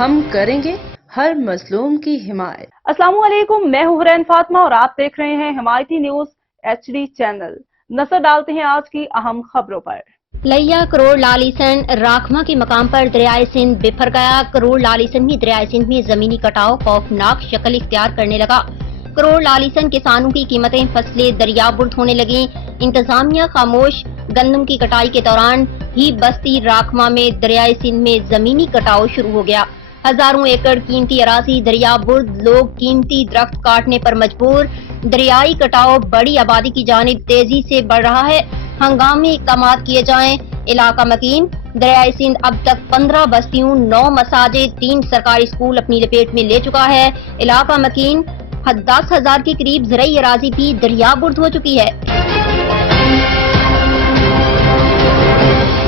ہم کریں گے ہر مظلوم کی حمایت۔ السلام علیکم، میں ہوں حرین فاطمہ اور آپ دیکھ رہے ہیں حمایتی نیوز HD چینل۔ نظر ڈالتے ہیں آج کی اہم خبروں پر۔ لیا کروڑ لالیسن راکھما کے مقام پر دریائے سندھ بفر گیا۔ کروڑ لالیسن میں دریائے سندھ میں زمینی کٹاؤ خوفناک شکل اختیار کرنے لگا۔ کروڑ لالیسن کسانوں کی قیمتیں فصلیں دریا برد ہونے لگیں۔ انتظامیہ خاموش۔ گندم کی کٹائی کے دوران ہی بستی راکھما میں دریائے سندھ میں زمینی کٹاؤ شروع ہو گیا۔ ہزاروں ایکڑ قیمتی اراضی دریا برد، لوگ قیمتی درخت کاٹنے پر مجبور۔ دریائی کٹاؤ بڑی آبادی کی جانب تیزی سے بڑھ رہا ہے۔ ہنگامی اقدامات کیے جائیں۔ علاقہ مکین۔ دریائے سندھ اب تک 15 بستیوں، 9 مساجد، 3 سرکاری اسکول اپنی لپیٹ میں لے چکا ہے۔ علاقہ مکین 10,000 کے قریب زرعی اراضی بھی دریا برد ہو چکی ہے۔